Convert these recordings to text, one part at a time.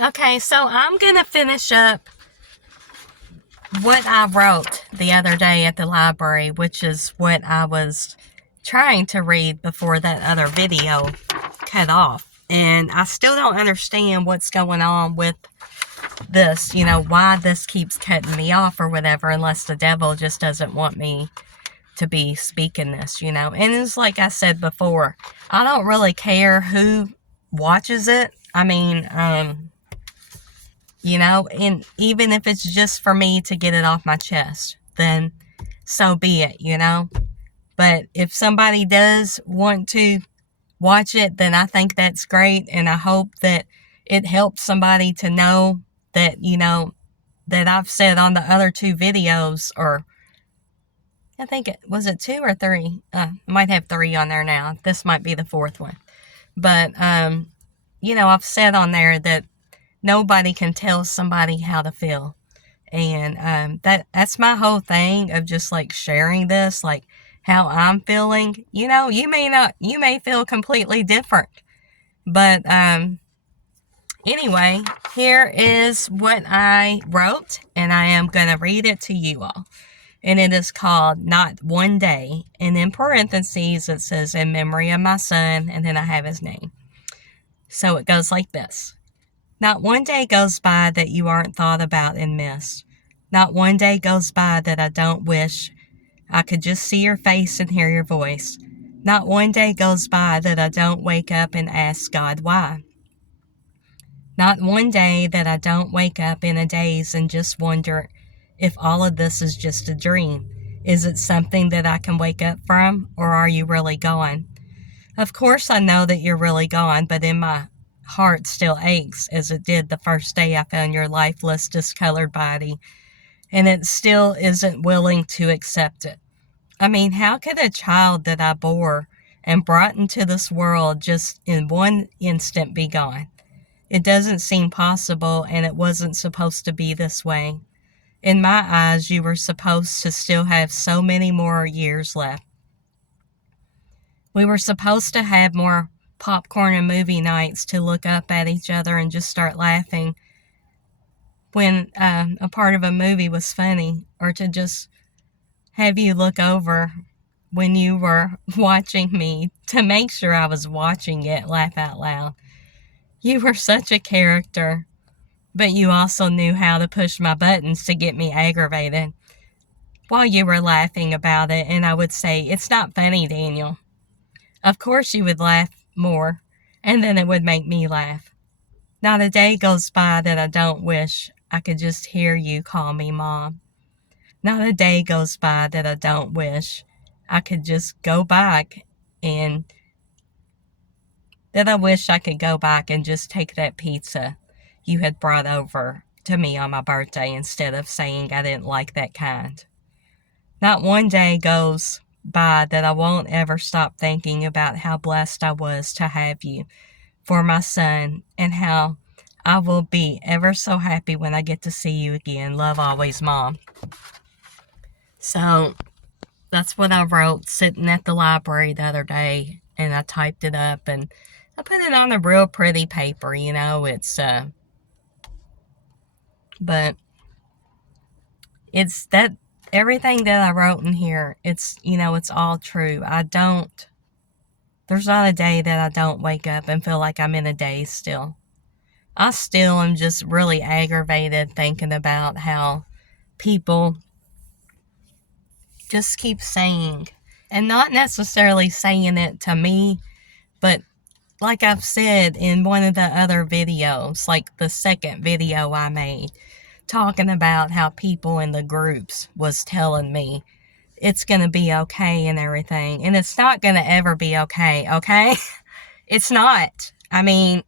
Okay, so I'm going to finish up what I wrote the other day at the library, which is what I was trying to read before that other video cut off. And I still don't understand what's going on with this, why this keeps cutting me off or whatever, unless the devil just doesn't want me to be speaking this. And it's like I said before, I don't really care who watches it. I mean, and even if it's just for me to get it off my chest, then so be it. But if somebody does want to watch it, then I think that's great, and I hope that it helps somebody to know that, that I've said on the other two videos, or I think was it 2 or 3? Might have 3 on there now. This might be the 4th one. But, I've said on there that nobody can tell somebody how to feel. And that's my whole thing of just like sharing this, like how I'm feeling. You may feel completely different. But anyway, here is what I wrote, and I am going to read it to you all. And it is called Not One Day. And in parentheses, it says, in memory of my son, and then I have his name. So it goes like this. Not one day goes by that you aren't thought about and missed. Not one day goes by that I don't wish I could just see your face and hear your voice. Not one day goes by that I don't wake up and ask God why. Not one day that I don't wake up in a daze and just wonder if all of this is just a dream. Is it something that I can wake up from, or are you really gone? Of course I know that you're really gone, but in my heart still aches as it did the first day I found your lifeless, discolored body, and it still isn't willing to accept it. I mean, how could a child that I bore and brought into this world just in one instant be gone? It doesn't seem possible, and it wasn't supposed to be this way. In my eyes, you were supposed to still have so many more years left. We were supposed to have more popcorn and movie nights to look up at each other and just start laughing when a part of a movie was funny, or to just have you look over when you were watching me to make sure I was watching it, laugh out loud. You were such a character, but you also knew how to push my buttons to get me aggravated while you were laughing about it, and I would say, it's not funny, Daniel. Of course you would laugh more, and then it would make me laugh. Not a day goes by that I don't wish I could just hear you call me Mom. Not a day goes by that I don't wish I could just go back and that I wish I could go back and just take that pizza you had brought over to me on my birthday instead of saying I didn't like that kind. Not one day goes by that I won't ever stop thinking about how blessed I was to have you for my son, and how I will be ever so happy when I get to see you again. Love always, Mom. So that's what I wrote sitting at the library the other day, and I typed it up and I put it on a real pretty paper, but it's that everything that I wrote in here, it's all true. There's not a day that I don't wake up and feel like I'm in a daze still. I still am just really aggravated thinking about how people just keep saying, and not necessarily saying it to me, but like I've said in one of the other videos, like the second video I made, talking about how people in the groups was telling me it's going to be okay and everything. And it's not going to ever be okay, okay? It's not. I mean,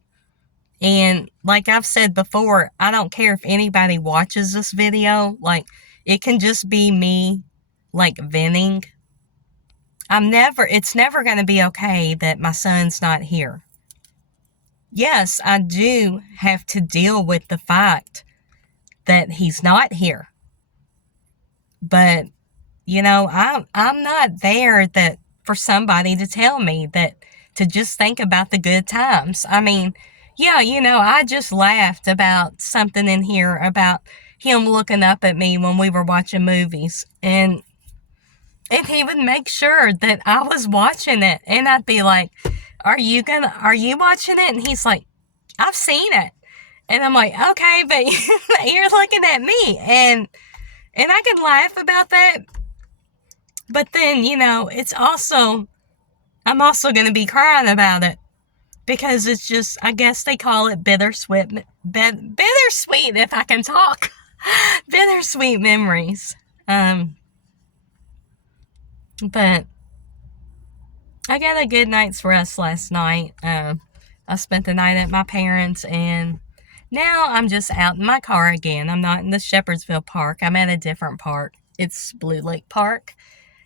and like I've said before, I don't care if anybody watches this video. Like, it can just be me, like, venting. It's never going to be okay that my son's not here. Yes, I do have to deal with the fact that he's not here. But, I'm not there for somebody to tell me that, to just think about the good times. I mean, Yeah, I just laughed about something in here about him looking up at me when we were watching movies. And he would make sure that I was watching it. And I'd be like, are you watching it? And he's like, I've seen it. And I'm like, okay, but you're looking at me. And I can laugh about that. But then, I'm also going to be crying about it. Because it's just, I guess they call it bittersweet, bittersweet if I can talk. Bittersweet memories. But I got a good night's rest last night. I spent the night at my parents', and now I'm just out in my car again. I'm not in the Shepherdsville Park. I'm at a different park. It's Blue Lake Park,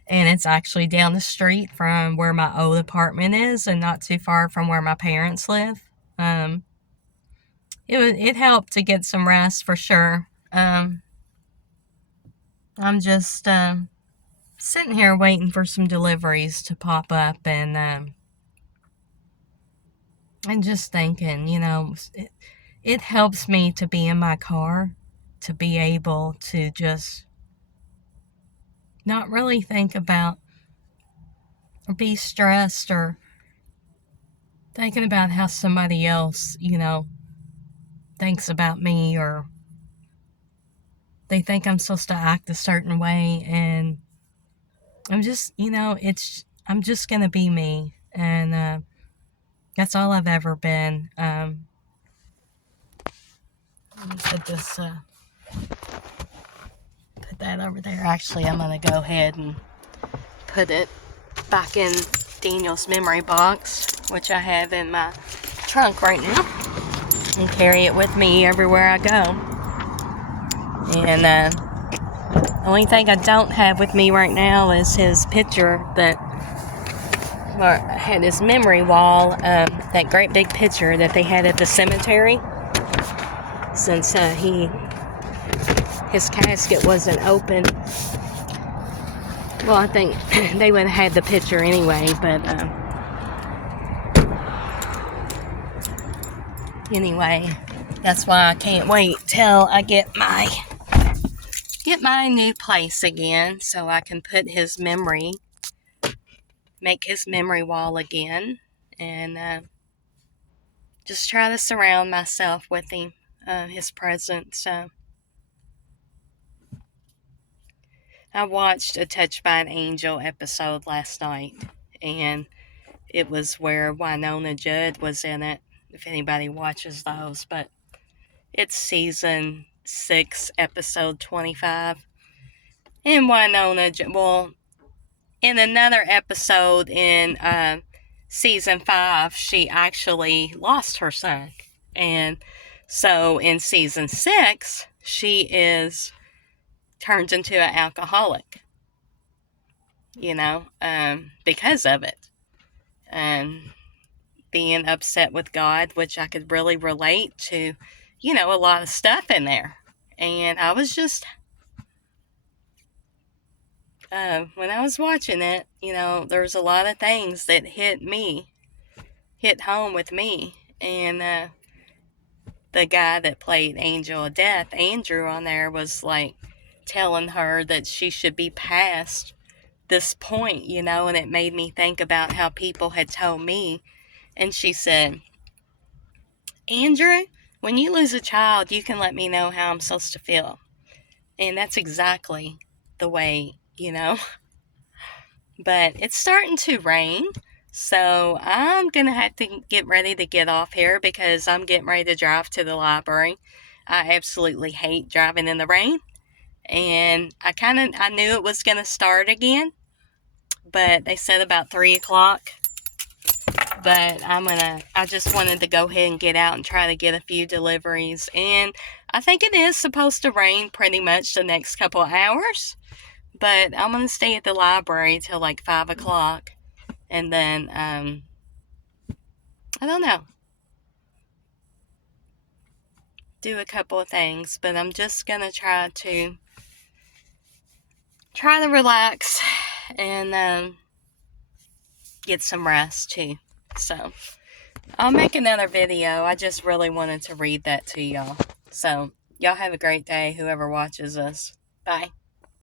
and it's actually down the street from where my old apartment is, and not too far from where my parents live. It helped to get some rest for sure. I'm just sitting here waiting for some deliveries to pop up, and just thinking, it helps me to be in my car, to be able to just not really think about or be stressed or thinking about how somebody else, thinks about me, or they think I'm supposed to act a certain way. And I'm just, I'm just going to be me. And that's all I've ever been. Let me put this, put that over there. Actually, I'm going to go ahead and put it back in Daniel's memory box, which I have in my trunk right now, and carry it with me everywhere I go. And the only thing I don't have with me right now is his picture that had his memory wall, that great big picture that they had at the cemetery, since his casket wasn't open. Well, I think they would have had the picture anyway, but anyway, that's why I can't wait till I get my new place again, so I can put make his memory wall again, and just try to surround myself with him, his presence. I watched a Touched by an Angel episode last night, and it was where Wynonna Judd was in it, if anybody watches those, but it's season 6, episode 25. And Wynonna Judd, well, in another episode in season 5, she actually lost her son. And so in season 6, she is turned into an alcoholic, because of it. And being upset with God, which I could really relate to, a lot of stuff in there. And I was just, when I was watching it, there's a lot of things that hit home with me. And the guy that played Angel of Death, Andrew, on there was like telling her that she should be past this point, and it made me think about how people had told me. And she said, Andrew, when you lose a child, you can let me know how I'm supposed to feel. And that's exactly the way, But it's starting to rain, so I'm going to have to get ready to get off here because I'm getting ready to drive to the library. I absolutely hate driving in the rain, and I knew it was going to start again, but they said about 3 o'clock. But I just wanted to go ahead and get out and try to get a few deliveries. And I think it is supposed to rain pretty much the next couple of hours. But I'm going to stay at the library till like 5 o'clock. And then, I don't know, do a couple of things. But I'm just going to try to relax and get some rest too. So, I'll make another video. I just really wanted to read that to y'all. So, y'all have a great day, whoever watches this. Bye.